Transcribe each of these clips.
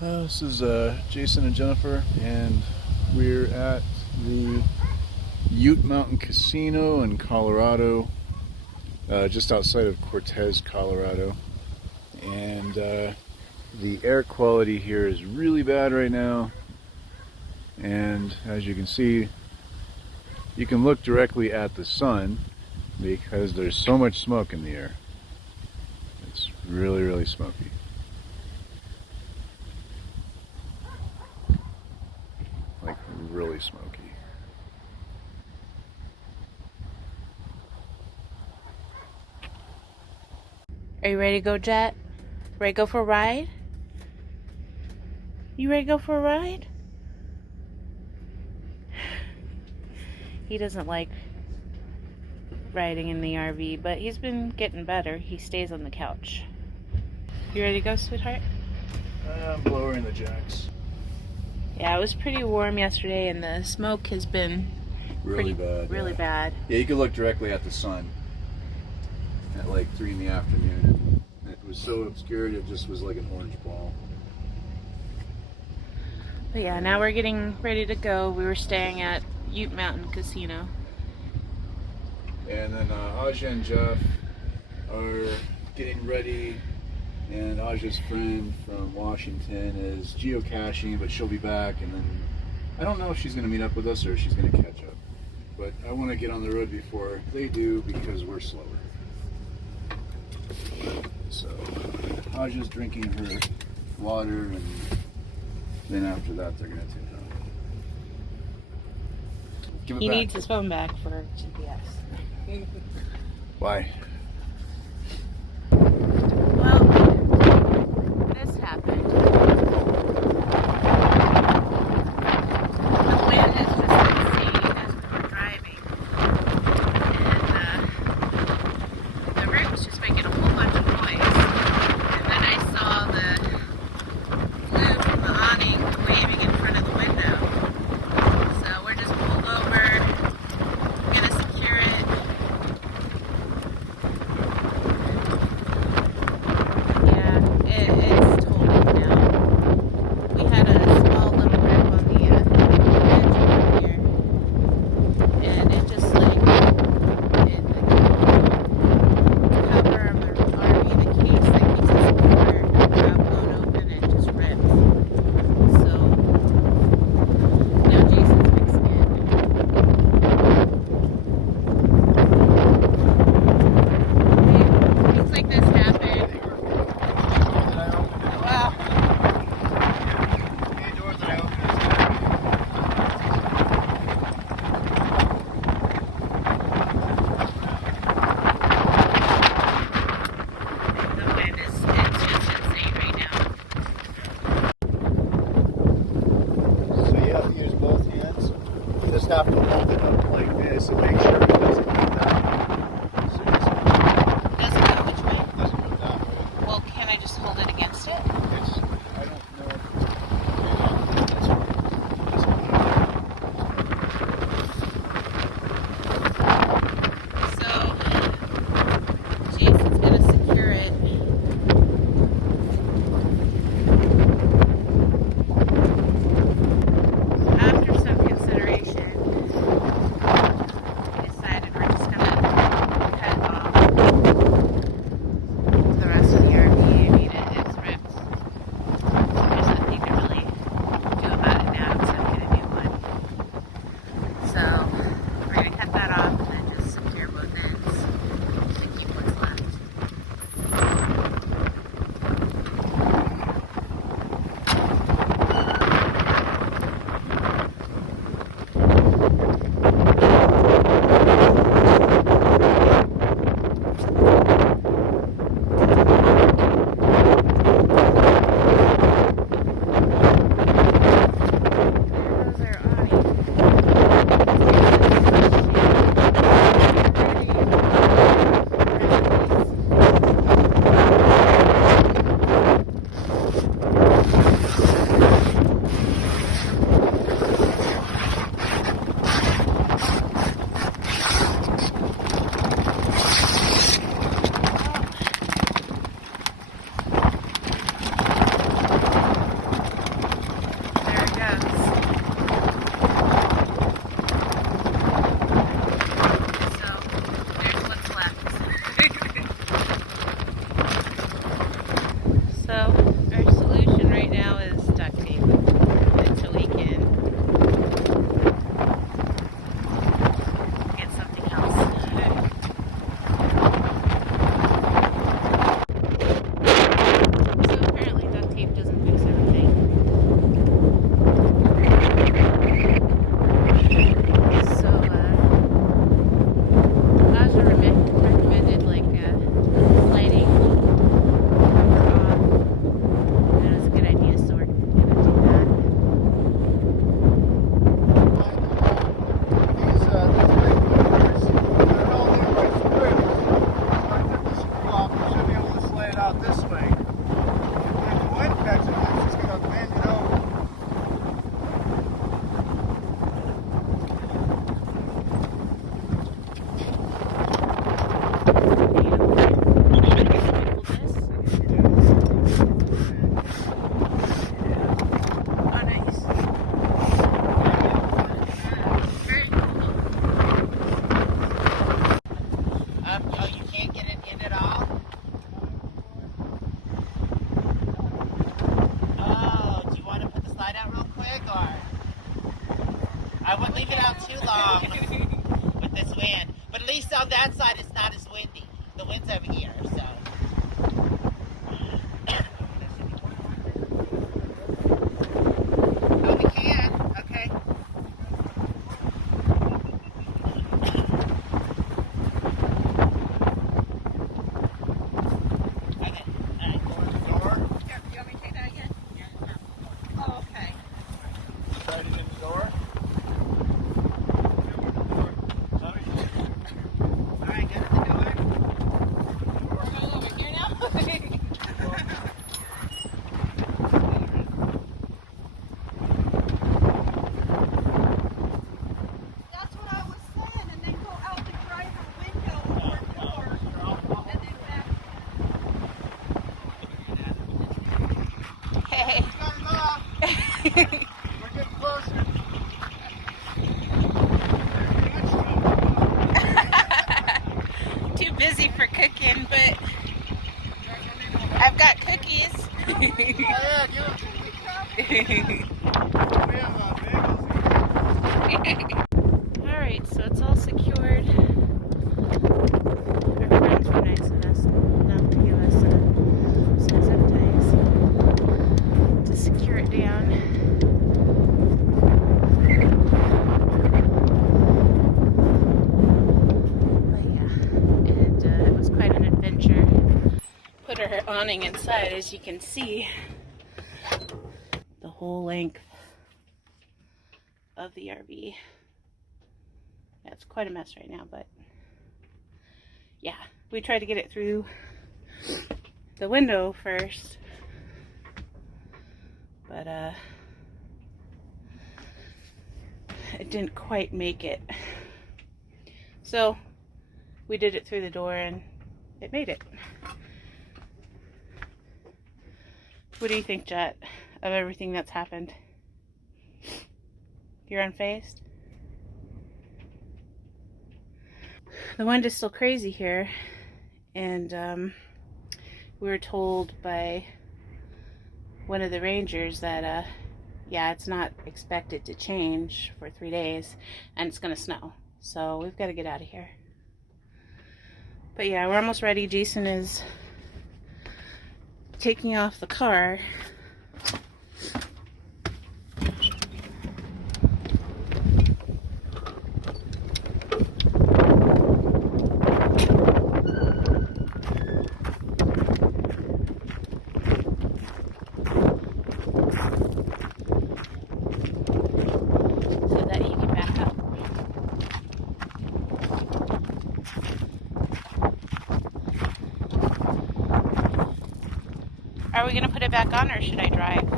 This is Jason and Jennifer, and we're at the Ute Mountain Casino in Colorado, just outside of Cortez, Colorado. And the air quality here is really bad right now. And as you can see, you can look directly at the sun because there's so much smoke in the air. It's really, really smoky. Like really smoky. Are you ready to go, Jet? Ready to go for a ride? You ready to go for a ride? He doesn't like riding in the RV, but he's been getting better. He stays on the couch. You ready to go, sweetheart? I'm lowering the jacks. Yeah, it was pretty warm yesterday, and the smoke has been Really bad. Really bad. Yeah, you can look directly at the sun at like 3 in the afternoon. It was so obscured, it just was like an orange ball. But yeah, now we're getting ready to go. We were staying at Ute Mountain Casino. And then Aja and Jeff are getting ready, and Aja's friend from Washington is geocaching, but she'll be back. And then I don't know if she's going to meet up with us or if she's going to catch up. But I want to get on the road before they do because we're slower. So Aja's drinking her water, and then after that they're going to take off. Give it He back. needs his phone back for GPS. Why? Well, this happened. The wind is just insane as we were driving. And the rig was just making a whole bunch of noise. And then I saw the blue from the awning waving in front of the window. So we're just pulled over. We're gonna secure it. car. I wouldn't leave it out too long with this wind. But at least on that side it's not as windy. The wind's over here, so. Oh, we can? Okay. Okay. Alright. Door. Here, you want me to take that again? Yeah. Oh, okay. Slide it in the door. Alright, get at the door. We're going over here now? That's what I was saying, and then go out the driver window or door, and then back. Hey. We're getting closer. Too busy for cooking, but I've got cookies. Yeah, give it. We have bagels. Alright, so it's all secured. Our friends were nice enough to give us some zip ties to secure it down. But yeah, and it was quite an adventure. Put our awning inside, as you can see, the whole length of the RV. Yeah, it's quite a mess right now, but yeah, we tried to get it through the window first, but it didn't quite make it. So we did it through the door and it made it. What do you think, Jet, of everything that's happened? You're unfazed? The wind is still crazy here, and we were told by one of the rangers that yeah, it's not expected to change for 3 days, and it's gonna snow, so we've got to get out of here. But yeah, we're almost ready. Jason is taking off the car. So that you can back up. Are we going to put it back on, or should I drive?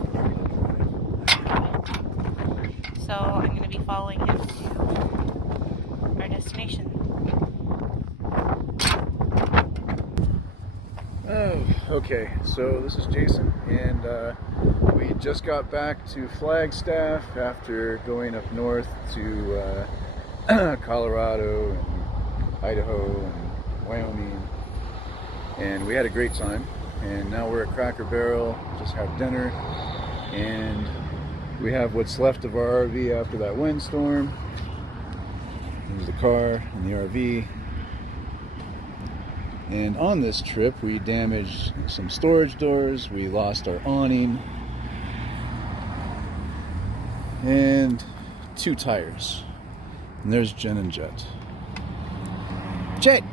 So I'm going to be following him to our destination. Oh, okay. So this is Jason, and we just got back to Flagstaff after going up north to Colorado and Idaho and Wyoming, and we had a great time. And now we're at Cracker Barrel, just had dinner, and we have what's left of our RV after that windstorm. There's the car and the RV. And on this trip we damaged some storage doors, we lost our awning, and 2 tires. And there's Jen and Jet. Jet!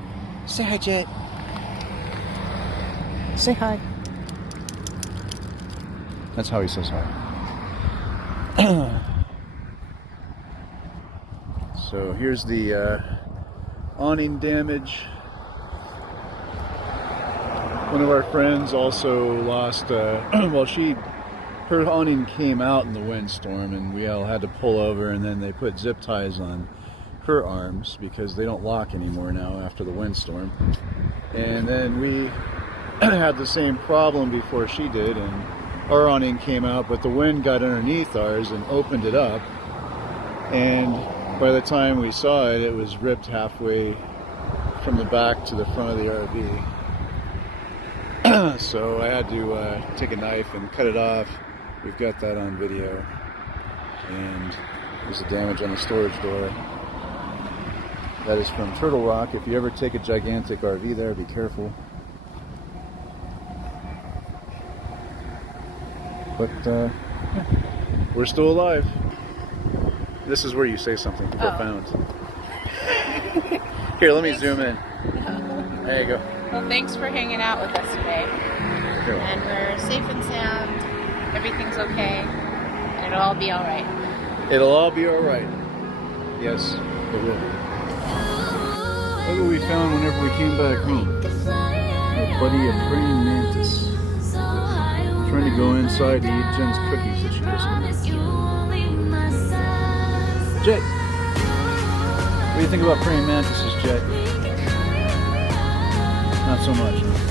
Say hi, Jet. Say hi. That's how he says hi. So here's the awning damage. One of our friends also lost, well, her awning came out in the windstorm, and we all had to pull over, and then they put zip ties on her arms because they don't lock anymore now after the windstorm. And then we had the same problem before she did, and our awning came out, but the wind got underneath ours and opened it up, and by the time we saw it, it was ripped halfway from the back to the front of the RV. So I had to take a knife and cut it off. We've got that on video. And there's a damage on the storage door. That is from Turtle Rock. If you ever take a gigantic RV there, be careful. But yeah, we're still alive. This is where you say something profound. Here, let me zoom in. There you go. Well, thanks for hanging out with us today. Sure. And we're safe and sound. Everything's okay. And it'll all be all right. It'll all be all right. Yes, it will. Look what we found whenever we came back home. Our buddy, a praying mantis. Trying to go inside to eat Jen's cookies that she just made. Jet, what do you think about praying mantises, Jet? Not so much.